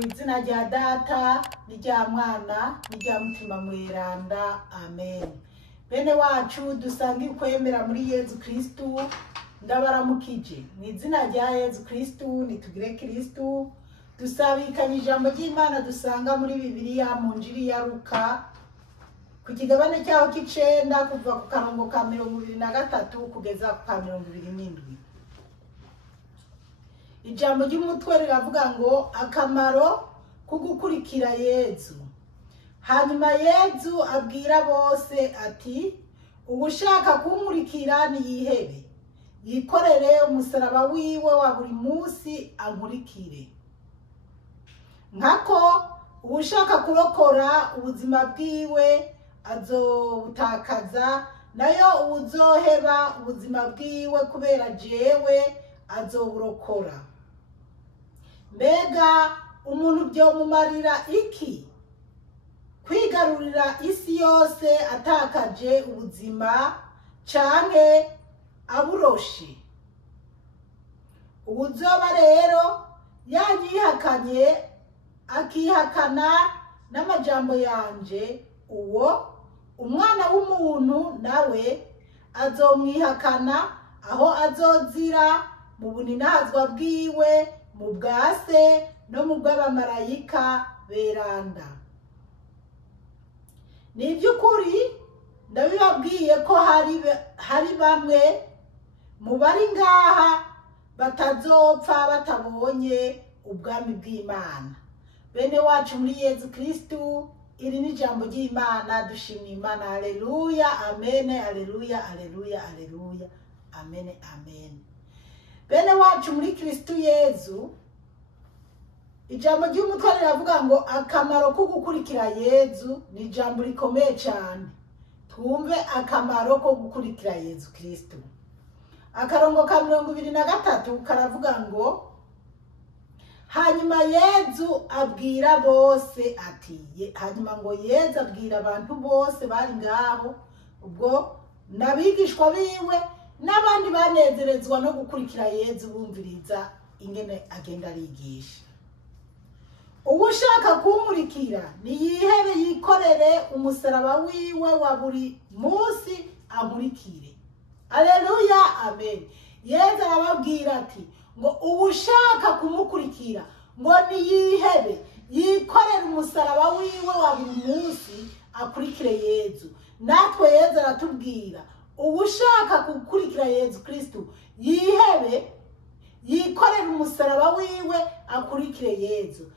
izina rya data n'irya mwana n'irya mutima mweranda amen. Bene wacu dusangiye ukwemera muri Yezu Kristu ndabaramukije mu izina rya Yezu Kristu nitugire Kristu. Dusabikanye ijambo ry'Imana dusanga muri Bibiliya mu Njiri ya Luka ku kigabane cyaho k'icenda kuva ku karongo ka 23 kugeza ku ka 27. Ijambo ry'umutwe riravuga ngo akamaro ko gukurikira Yezu. Hanyuma Yezu abwira bose ati ugushaka kunkurikira niyihebe yikorere umusaraba wiwe wa buri munsi ankurikire. Nkako ugushaka kurokora ubuzima bwiwe azobutakaza, nayo uzoheba ubuzima bwiwe kubera jewe azoburokora. Mbega umuntu byomumarira iki kwigarurira isi yose atakaje ubuzima canke aburoshe? Uzoba rero yanyihakanye akihakana n'amajambo yanje, uwo umwana w'umuntu nawe azomwihakana aho azozira mu buninazwa bwiwe, mu bwase no mu bw'abamarayika beranda. Ni iby'ukuri ndabibabwiye ko hari bamwe mu bari ngaha batazopfa batabonye ubwami bw'Imana. Bene wacu muri Yezu Kristu, iri ni ijambo ry'Imana, dushimye Imana. Haleluya, amen, haleluya, haleluya, haleluya, amen, amen. Bene wacu muri Kristu Yezu, ijambo ry'umutwe riravuga ngo akamaro ko gukurikira Yezu. Ni ijambo rikomeye cyane. Twumve akamaro ko gukurikira Yezu Kristu. Akarongo ka 23 karavuga ngo hanyuma Yezu abwira bose ati, hanyuma ngo Yezu abwira abantu bose bari ngaho, ubwo nabigishwa biwe n'abandi banezerezwa no gukurikira Yezu bumviriza ingene agenda arigisha. Ugushaka kunkurikira niyihebe yikorere umusaraba wiwe wa buri munsi ankurikire. Haleluya, amen. Yezu arababwira ati ngo ugushaka kumukurikira ngo niyihebe yikorere umusaraba wiwe wa buri munsi akurikire Yezu. Natwe Yezu aratubwira ugushaka gukurikira Yezu Kristu yihebe yikorere umusaraba wiwe akurikire Yezu.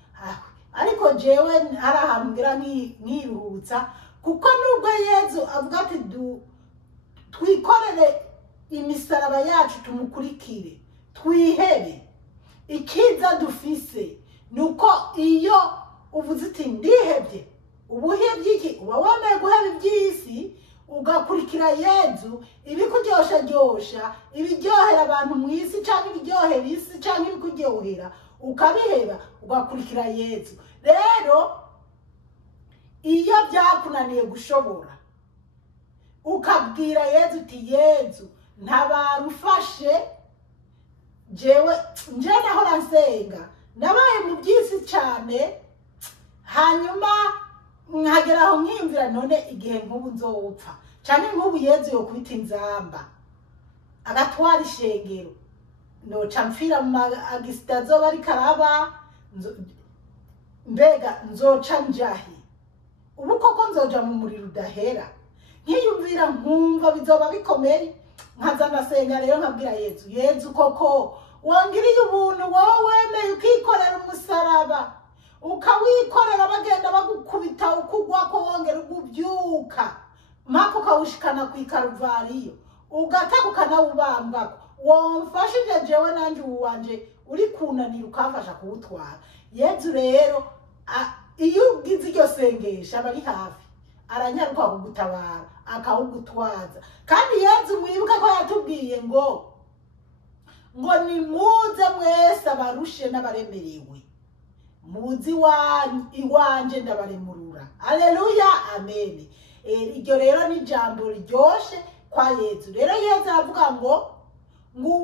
Ariko jewe hari ahantu ngira nkiruhutsa, kuko nubwo Yezu avuga ati twikorere imisaraba yacu tumukurikire, twihebe, ikiza dufise nuko iyo uvuze uti ndihebye, ubuhebye iki? Uba wemeye guheba iby'isi ugakurikira Yezu, ibikuryosha ibiryohera abantu mu isi cyangwa ibiryohera isi cyangwa ibikuryohera ukabiheba ugakurikira Yezu. Rero iyo byakunaniye gushobora ukabwira Yezu uti Yezu ntabarufashe, jewe nje nahora nsenga nabaye mu by'isi cyane, hanyuma nkagera aho nkimvira none igihe nk'ubu nzopfa cyane nk'ubu Yezu yo kubita inzamba agatwara ishengero, noca mfira mu agisita zoba ari karaba, mbega nzoca njahe? Ubu koko nzoja mu muriro udahera? Nkiyumvira nkumva bizoba bikomeye, nkaza ndasenga rero nkabwira Yezu, Yezu koko wongiriye ubuntu, wowe wemeye ukikorera umusaraba ukawikorera, bagenda bagukubita ukugwa ko wongera ugubyuka mpaka ukawushikana ku ikaruvariyo ugatakukana ubambako, wamfashije jewe nanje uwanje uri kunanira ukafasha kuwutwara. Yezu rero iyo ugize iryo sengesha aba ari hafi, aranyaruka kugutabara akawugutwaza. Kandi Yezu mwibuka ko yatubwiye ngo nimuze mwese abarushe n'abaremerewe, muzi iwanje ndabaremurura. Haleluya, amen. Iryo rero ni ijambo ryoshe kwa Yezu. Rero Yezu aravuga ngo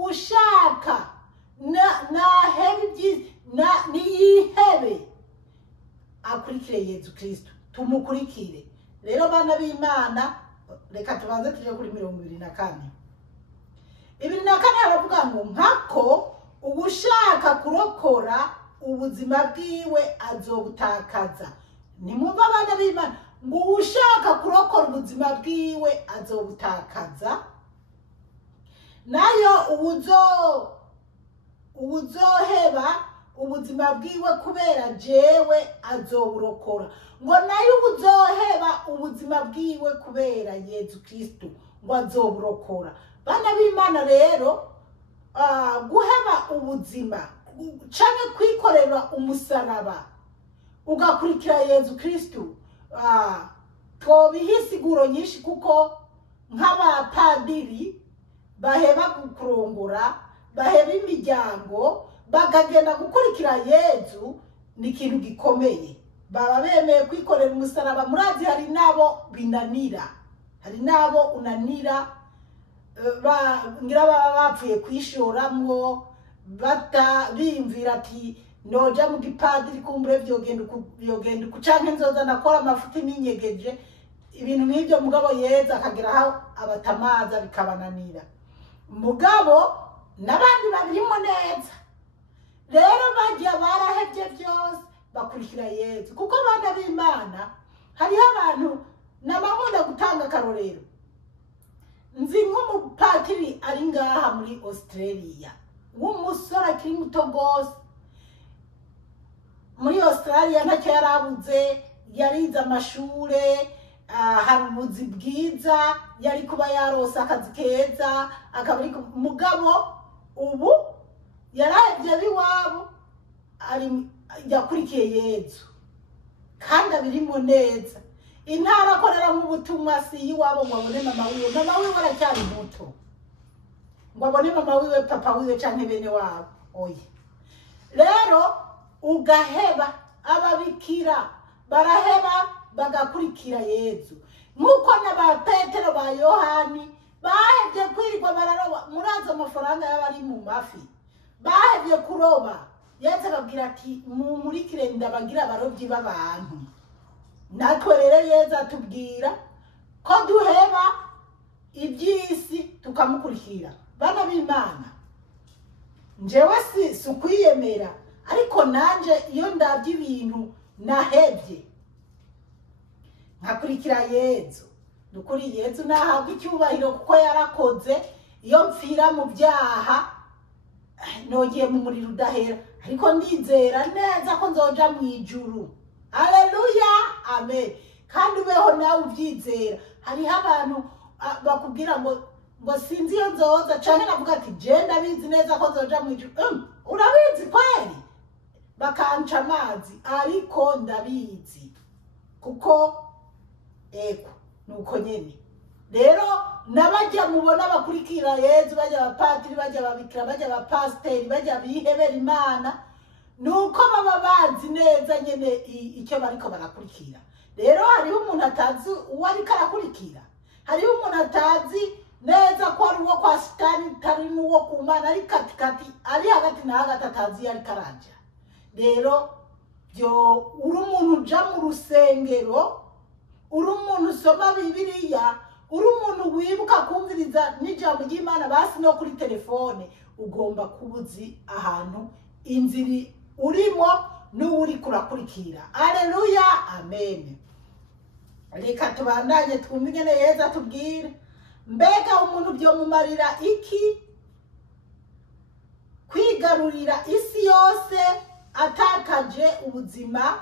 ushaka niyihebe dukurikire Yezu Kristo, tumukurikire. Rero bana b'Imana, reka tubanze tuje kuri 24. 24 haravuga ngo nkako ubushaka kurokora ubuzima bwiwe azobutakaza. Nimumva bana b'Imana ngo ushaka kurokora ubuzima bwiwe azobutakaza, nayo ubuzoheba ubuzima bwiwe kubera jewe azoburokora. Ngo nayo ubuzoheba ubuzima bwiwe kubera Yezu Kristo ngo azoburokora. Bana b'Imana rero guheba ubuzima canke kwikorera umusaraba ugakurikira Yezu Kristo, twobiha isiguro nyinshi, kuko nk'abapadiri baheba kurongora, baheba imiryango, bakagenda gukurikira Yezu, ni ikintu gikomeye. Baba bemeye kwikorera umusaraba. Murazi hari nabo binanira, hari nabo unanira, ngira baba bapfuye kwishoramwo, bimvira ati noja mu gipadiri kumbure vyogenda kucanke nzoza nakora amafuti n'inyegeje, ibintu nk'ivyo. Mugabo Yezu akagera aho abatamaza bikabananira. Mugabo n'abandi babirimo neza, rero bagiye barahevye vyose bakurikira Yezu. Kuko bana b'Imana hariho abantu nabakunda gutanga akarorero. Nzi nk'umupatiri ari ngaha muri Australia, w'umusore akiri muto gose. Muri Australia ntacyo yarabuze, yarize amashure, hari ubuzi bwiza, yari kuba yarose akazi keza, akaba ari mugabo ubu yarahevye biwabo, ari yakurikiye Yezu kandi abirimo neza. Intara akorera mu butumwa si iwabo ngo abone mama wiwe. Mama wiwe aracyari muto ngo abone mama wiwe, papa wiwe canke bene wabo, oya. Rero ugaheba, ababikira baraheba bagakurikira Yezu. Nk'uko n'aba Petero ba Yohani bahevye kwirirwa bararoba. Murazi amafaranga y'abari mu mafi, bahevye kuroba. Yezu ababwira ati mumurikire ndabagira abarovyi b'abantu. Natwe rero Yezu atubwira ko duheba iby'isi tukamukurikira. Bana b'Imana, njewe si ukwiyemera, ariko nanje iyo ndabye ibintu nahevye nkakurikira Yezu, dukuri Yezu nahabwa icyubahiro kuko yarakoze. Iyo mpfira mu byaha nogiye mu muriro udahera, ariko ndizera neza ko nzoja mu ijuru. Haleluya, amen. Kandi ubeho nawe ubyizera. Hariho abantu bakubwira ngo sinzi iyo nzoza, canke navuga ati je ndabizi neza ko nzoja mu ijuru. Urabizi kweli? Bakanca amazi, ariko ndabizi kuko eko nuko nyene. Rero nabajya mubona bakurikira Yezu, bajya abapadiri, bajya ababikira, bajya abapasiteri, bajya bihebera Imana, nuko baba bazi neza nyene icyo bariko barakurikira. Rero hariho umuntu atazi uwo ariko arakurikira, hariho umuntu atazi neza ko ari uwo kwa Sitani, tari n'uwo ku Mana, ari katikati, ari hagati na hagati, atazi iyo ariko araja. Rero uri umuntu uja mu rusengero, uri umuntu usoma Bibiliya, uri umuntu wibuka kumviriza n'ijambo ry'Imana, basi no kuri telefone, ugomba kubuzi ahantu inziri urimo n'uri kurakurikira. Haleluya, amen. Reka tubandanye twumve ingene Yezu atubwira. Mbega umuntu byomumarira iki kwigarurira isi yose atakaje ubuzima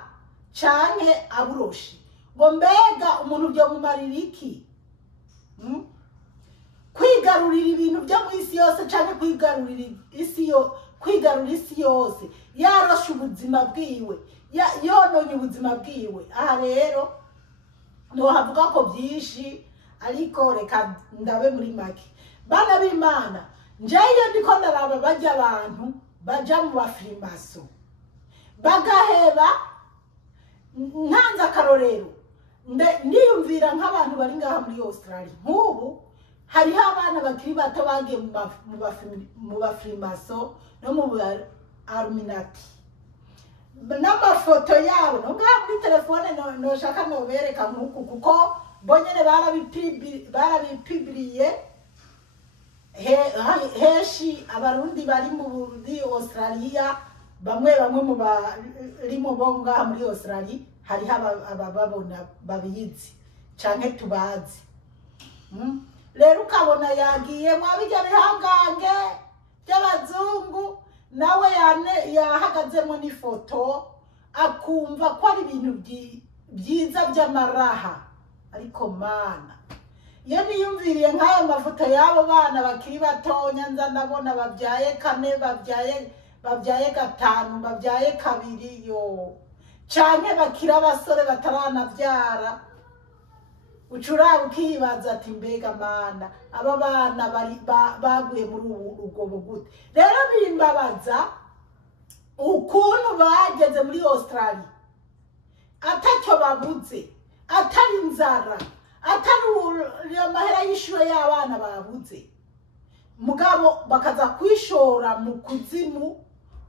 canke aburoshe? Ngo mbega umuntu byomumarira iki kwigarurira ibintu byo mu isi yose canke kwigarurira isi yose yaroshe ubuzima bwiwe, yononye ubuzima bwiwe? Aha rero nohavuga ko byinshi, ariko reka ndabe muri make. Bana b'Imana, njeyo ndiko ndaraba bajya abantu baja mu bafirimaso bagaheba. Ntanze akarorero, niyumvira nk'abantu bari ngaha muri Australia. Nk'ubu hariho abana bakiri bato bagiye mu bafirimaso no mu Illuminati, n'amafoto yabo no ngaha muri telefone noshaka nobereka nk'uku kuko bonyene barabipibiriye heshi abarundi bari muri Australia bamwe mu bari mu bonga muri Australia hari abababona babizi canke tubazi rero ukabona yagiye mwabijya bihangange by'abazungu nawe yahagazemo n'ifoto akumva ko ari ibintu byiza by'amaraha ariko mana iyo niyumviriye nk'ayo mafoto y'abo bana bakiri batonya nza ndabona babyaye 4 babyaye 5 babyaye 2 yo canke bakira abasore bataranavyara ucura ukibaza ati mbega mana aba bana baguye muri ubwo gute rero bimbabaza ukuntu bageze muri Australia atacyo babuze atari inzara atari amahera y'ishure y'abana babuze mugabo bakaza kwishora mu kuzimu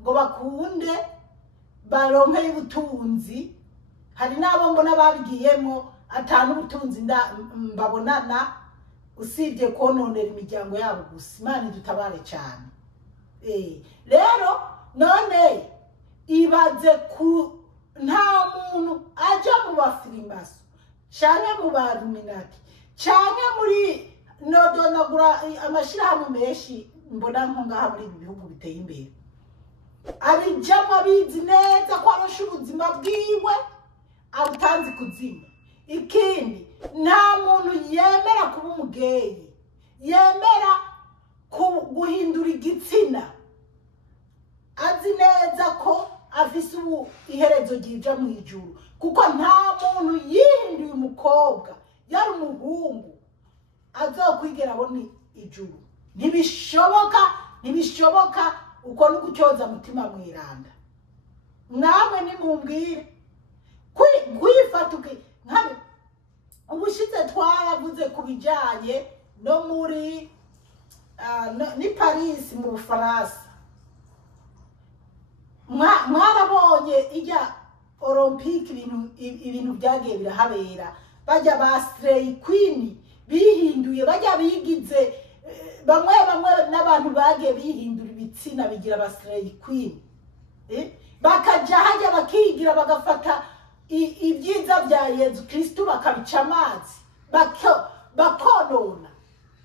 ngo bakunde baronke ubutunzi hari nabo mbona babigiyemo atanu ubutunzi mbabonana usibye kononera imiryango yabo gusa Imana idutabare cyane rero none ibaze ku nta muntu aja mu bafirimaso cyane mu baruminati cyane muri nodonagura amashirahamwe menshi mbona nko ngaha muri ibi bihugu biteye imbere abijamo abizi neza ko arosha ubuzima bwiwe abutanzi kuzimu ikindi nta muntu yemera kuba umugeyi yemera guhindura igitsina azi neza ko afise iherezo ryija mu ijuru kuko nta muntu yihinduye umukobwa yari umuhungu azokwigera abona ijuru ntibishoboka uko no gucyoza mutima mwiranda namwe nimumbwire kwifatuke nkabe ubushize twaravuze kubijanye no muri ni Paris mu Bufaransa mwarabonye ijya Olympique ibintu byagiye birahabera bajya ba Stray Queen bihinduye bajya bigize bamwe n'abantu bagiye bihindura ibitsina bigira ba Stray Queen bakaja hajya bakigira bagafata ibyiza bya Yesu Kristo bakabica amazi bakonona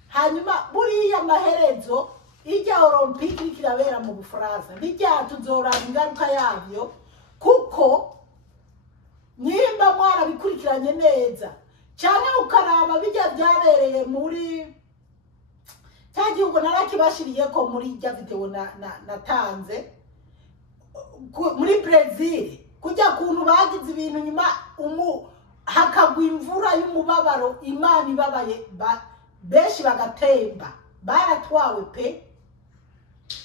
hanyuma buriya maherezo ijya Olympique kirabera mu Bufaransa bijya tuzorana ingaruka yabyo kuko nimba mwara bikurikiranye neza cyane ukaraba bijya byabereye muri cyagihugu narakibashiriye ko muri ijya video natanze muri Brazil kujya kuntu bagize ibintu nyuma hakagwa imvura y'umubabaro Imana ibabaye benshi bagatemba baratwawe pe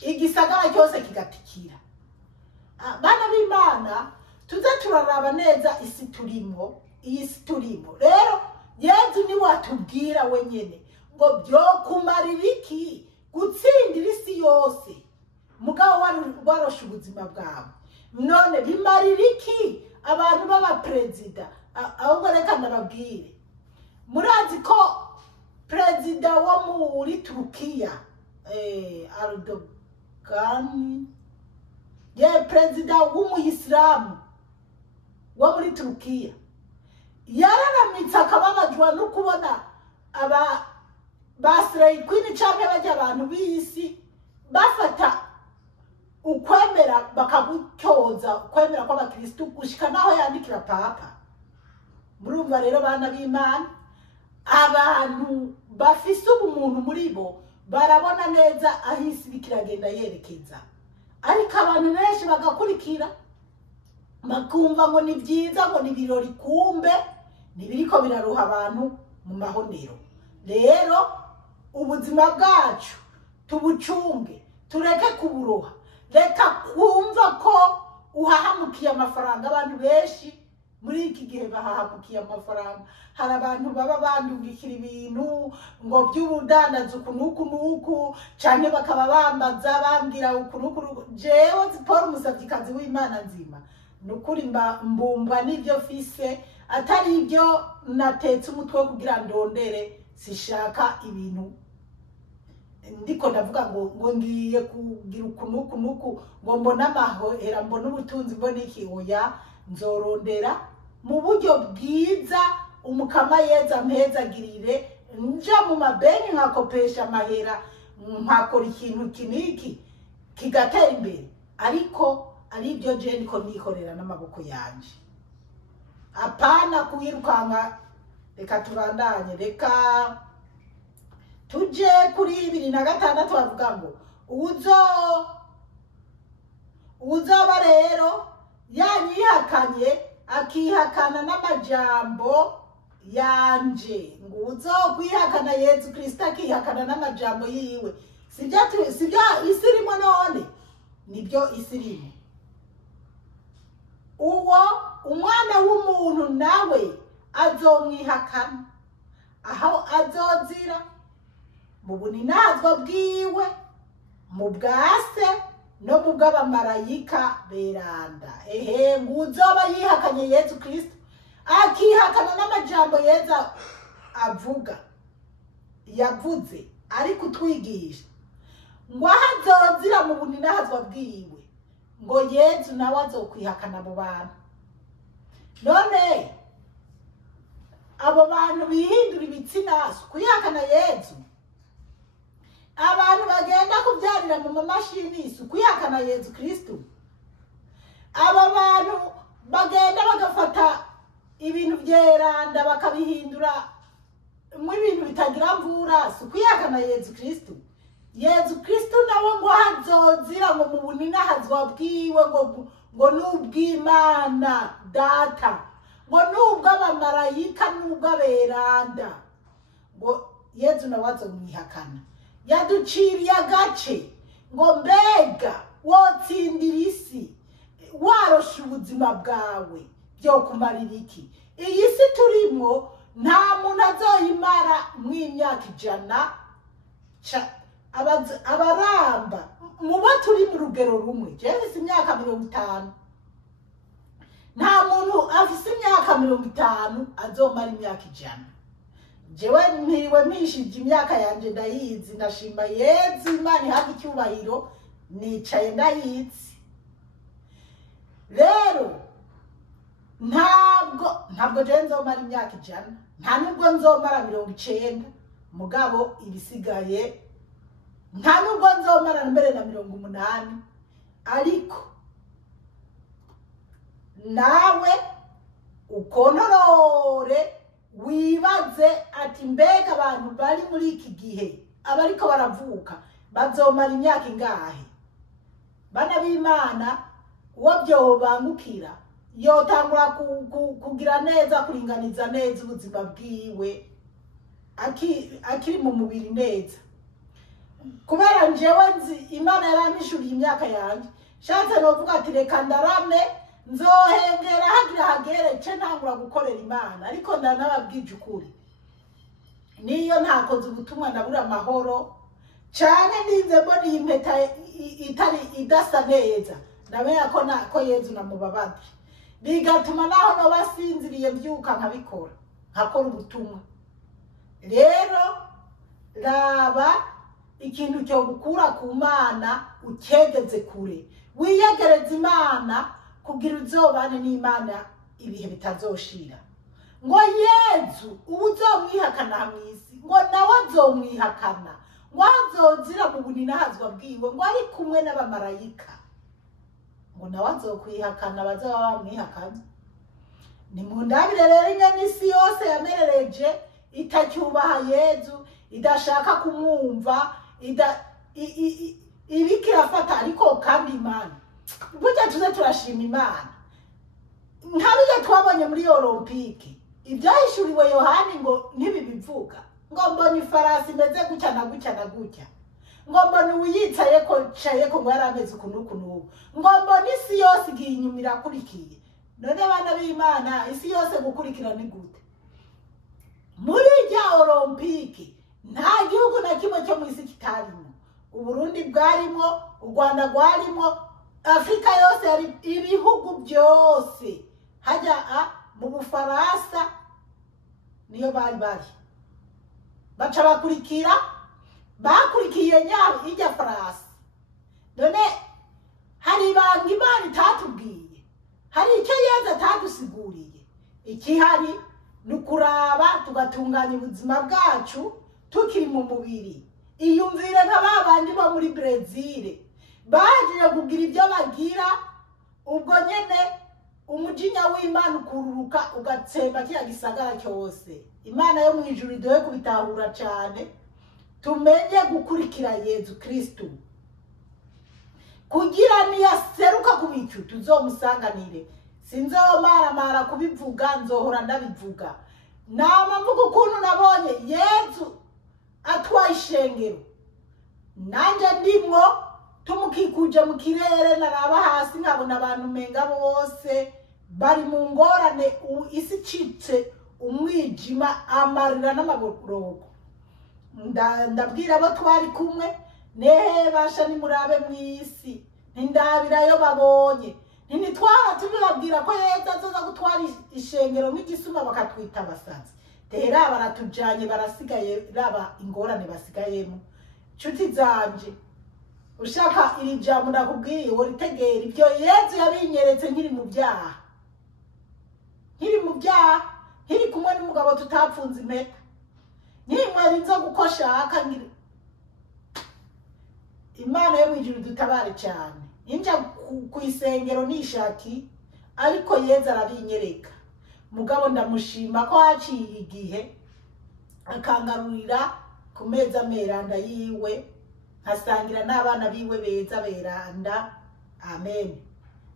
igisagara cyose kigatikira bana b'Imana tuze turaraba neza isi turimo rero Yesu ni watubwira wenyene ngo byo kumarira iki gutsindira isi yose mugabo warosha ubuzima bwawe none bimarira iki abantu baba president ahubwo reka ndababwire murazi ko president wo muri Turukiya Erdogan president w'umuyisilamu wo muri Turukiya yararamitse akababajwa no kubona ba Stray Queen cyangwa bajya abantu b'isi bafata ukwemera bakagutyoza ukwemera kwa Bakristo gushika naho yandikira papa murumva rero bana b'Imana abantu bafise ubumuntu muri bo barabona neza ahisi bikiragenda yerekeza ariko abantu benshi bagakurikira makumva ngo ni byiza ngo ni birori kumbe nibiriko biraruha abantu mu mahonero rero ubuzima bwacu tubucunge tureke kuburoha reka kumva ko uhahamukiye amafaranga abantu benshi muri iki gihe bahahamukiye amafaranga hari abantu baba bandungikira ibintu ngo by'ubudandaza ukunuku cyane bakaba bambaza bambwira ukunuku jewe Paul Musabyikazi w'Imana nzima nukuri mbumbwa n'ibyo fise atari ibyo natetse umutwe kugira ndondere sishaka ibintu ndiko ndavuga ngo ngiye kugira ukunuku ngo mbona amahera mbona ubutunzi mbona iki oya nzorondera mu buryo bwiza umukama yeza mpezagirire nja mu mabenki nkakopesha amahera nkakora ikintu kiniki kigatera imbere ariko ari ibyo je niko nikorera n'amaboko yanje apana kuyirukanka reka tubandanye reka tuje kuri 2006 bavuga ngo uzoba rero yanyihakanye akihakana n'amajambo yanje ngo uzokwihakana Yesu Kristo akihakana n'amajambo yiwe sibyo isirimo none nibyo isirimo uwo umwana w'umuntu nawe azomwihakana aho azozira mu buninazwa bwiwe mu bwase no mu bw'abamarayika beranda ngo uzoba yihakanye Yesu Kristo akihakana n'amajambo yeza yavuze ari kutwigisha ngo azozira mu buninazwa bwiwe ngo Yesu nawe azokwihakana abo bantu none abo bantu bihindura ibitsina kwihakana Yesu abantu bagenda kubyarira mu mamashini kwihakana Yesu Kristo aba bantu bagenda bagafata ibintu byeranda bakabihindura mu ibintu bitagira mvura kwihakana Yesu Kristo Yesu Kristo nawe ngo hazozira ngo mu buninahazwa bwiwe ngo n'ubw'Imana data ngo n'ubw'abamarayika n'ubw'aberanda ngo Yesu nawe azomwihakana yaduciriye agace ngo mbega wotsindira isi warosha ubuzima bwawe byo kumarira iki iyi si turimo nta muntu azoyimara mw'imyaka 100 abaramba muba turi mu rugero rumwe jewe si imyaka 50 nta muntu afise imyaka 50 azomara imyaka 100 jewe mpiriwe mpishije imyaka yanje ndayizi ndashima Yesu Imana ihabwa icyubahiro nicaye ndayizi rero ntabwo je nzomara imyaka 100 nta nubwo nzomara 90 mugabo ibisigaye nta nubwo nzomara mbere na 80 ariko nawe ukontorore wibaze ati mbega abantu bari muri iki gihe abariko baravuka bazomara imyaka ingahe bana b'Imana uwo byobangukira yotangura kugira neza kuringaniza neza ubuzima bwiwe akiri mu mubiri neza kubera njewe nzi Imana yarampishuriye imyaka yanjye shatse novuga ati reka ndarame nzohengera hagira hagerece ntangura gukorera Imana ariko ndanababwije ukuri niyo ntakoze ubutumwa nabura amahoro cyane ninze mbona iyi mpeta itari idasa neza ndabona ko Yesu namubabadi bigatuma naho no basinziriye byuka nkabikora nkakora ubutumwa rero raba ikintu cyo gukura ku Mana ukegeze kure wiyegereza Imana kugira uzobane n'Imana ibihe bitazoshira ngo Yesu ubuzomwihakana mwisi ngo nawe azomwihakana ngo azozira mu buninahazwa bwiwe ngo ari kumwe n'abamarayika ngo nawe azokwihakana bazaba bamwihakana ni mu ndabire rero inyoni isi yose yamerereje itacyubaha Yesu idashaka kumwumva ibikirafata ariko kandi Imana burya tuze turashima Imana nkabiye twabonye muri Olympique ibyahishuriwe Yohani ngo ntibibivuga ngo mbona ifarasi imeze gutya na gutya na gutya ngo mbona uyicaye ko ngo yarameze kunuku nubu ngo mbona isi yose igiye inyuma irakurikiye none bana b'Imana isi yose gukurikira ni gute muri rya Olympique nta gihugu na kimwe cyo mu isi kitarimo Uburundi bwarimo u Rwanda rwarimo Afrika yose yari ibihugu byose hajya mu Bufaransa niyo bari baca bakurikiye nyabo ijya Faransa. None hari ibanga Imana itatubwiye, hari icyo Yesu atadusiguriye. Ikihari nukuraba tugatunganya ubuzima bwacu tukiri mu mubiri. Iyumvire nka babandi bo muri Brazil baje kugira ibyo bagira, ubwo nyene umujinya w'Imana ukururuka ugatsemba kiya gisagara cyose. Imana yo mu ijuru iduhe kubitahura cyane, tumenye gukurikira Yesu Kristo kugira niyaseruka ku bicu tuzomusanganire. Sinzomaramara kubivuga, nzohora ndabivuga. Nama mvuga ukuntu nabonye Yesu atwaye ishengero, nanje ndimwo tumukikuje mu kirere, naraba hasi nkabona abantu menga bose bari mu ngorane, isi citse umwijima, amarira n'amaborogo. Ndabwira abo twari kumwe, nehe basha nimurabe mwisi, ntindabirayo babonye, ntitwara tubibabwira ko Yesu azoza gutwara ishengero nk'igisuma bakatwita abasazi. Tera baratujanye, barasigaye raba ingorane basigayemo. Nshuti zanje, ushaka iri jambo ndakubwiye woritegera ibyo Yesu yabinyeretse nkiri mu byaha, nkiri kumwe n'umugabo tutapfunze impeta, nkimwera inzo gukoshaka ngira. Imana yo mu ijuru dutabare cyane. Inja ku isengero nishaki, ariko Yesu arabinyereka. Mugabo ndamushima ko haciye igihe akangarurira ku meza meranda yiwe, nkasangira n'abana biwe beza beranda. Amen.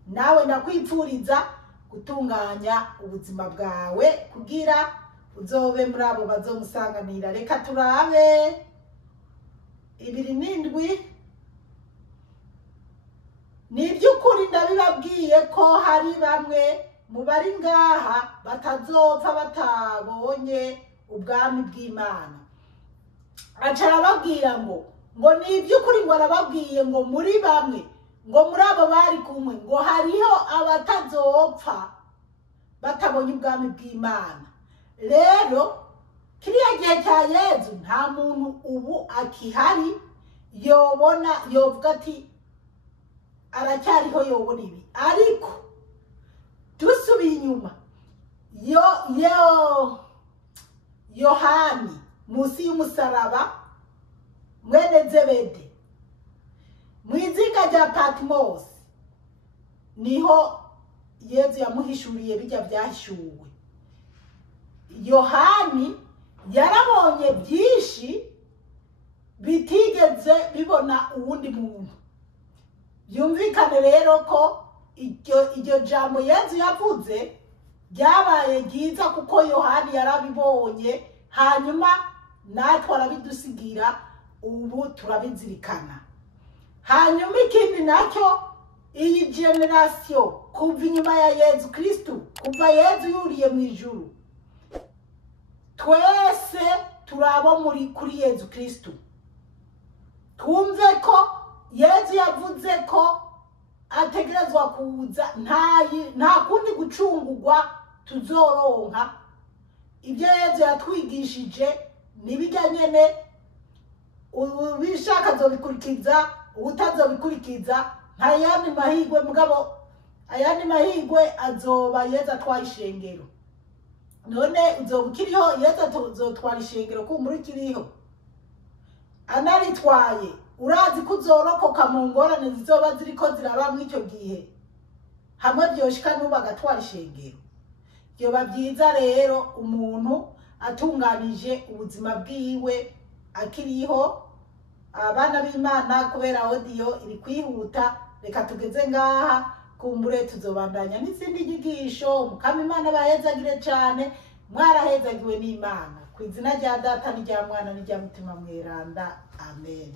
Nawe ndakwipfuriza gutunganya ubuzima bwawe kugira uzobe muri abo bazomusanganira. Reka turabe 27. Ni by'ukuri ndabibabwiye ko hari bamwe mu bari ngaha batazopfa batabonye ubwami bw'Imana. Acara babwira ngo ni by'ukuri ngo arababwiye ngo muri bamwe, ngo muri abo bari kumwe, ngo hariho abatazopfa batabonye ubwami bw'Imana. Rero kiriya gihe cya Yesu nta muntu ubu akihari yovuga ati aracyariho yobona ibi. Ariko dusubiye inyuma, Yohani musi y'umusaraba, mwene Zebede, mwizinga rya Patmos, niho Yesu yamuhishuriye bijya byahishuwe. Yohani yarabonye byinshi bitigeze bibona uwundi muntu. Byumvikane rero ko iryo jambo Yesu yavuze ryabaye ryiza, kuko Yohani yarabibonye, hanyuma natwe arabidusigira, ubu turabizirikana. Hanyuma ikindi nacyo, iyi generation kuva inyuma ya Yesu Kristo, kuva Yesu yuriye mu ijuru, twese turabo kuri Yesu Kristo. Twumve ko Yesu yavuze ko ategerezwa kuza, nta kundi gucungurwa tuzoronka. Ibyo Yesu yatwigishije nibijya nyene, ubishaka azobikurikiza, ubutazobikurikiza nta yandi mahigwe. Mugabo ayandi mahigwe azoba Yesu atwaye ishengero. None uzoba ukiriho, Yesu azotwara ishengero kumbura ukiriho. Anaritwaye, urazi ko uzorokoka mu ngorane zizoba ziriko ziraba mw'icyo gihe, hamwe byoshika n'ubu agatwara ishengero. Byoba byiza rero umuntu atunganije ubuzima bwiwe akiriho. Abana b'Imana, kubera audio iri kwihuta, reka tugeze ngaha, kumbure tuzobandanya n'izindi nyigisho. Umukama Imana bahezagire cyane, mwarahezagiwe n'Imana. Ku izina rya Data n'irya Mwana n'irya Mutima Mweranda. Amen.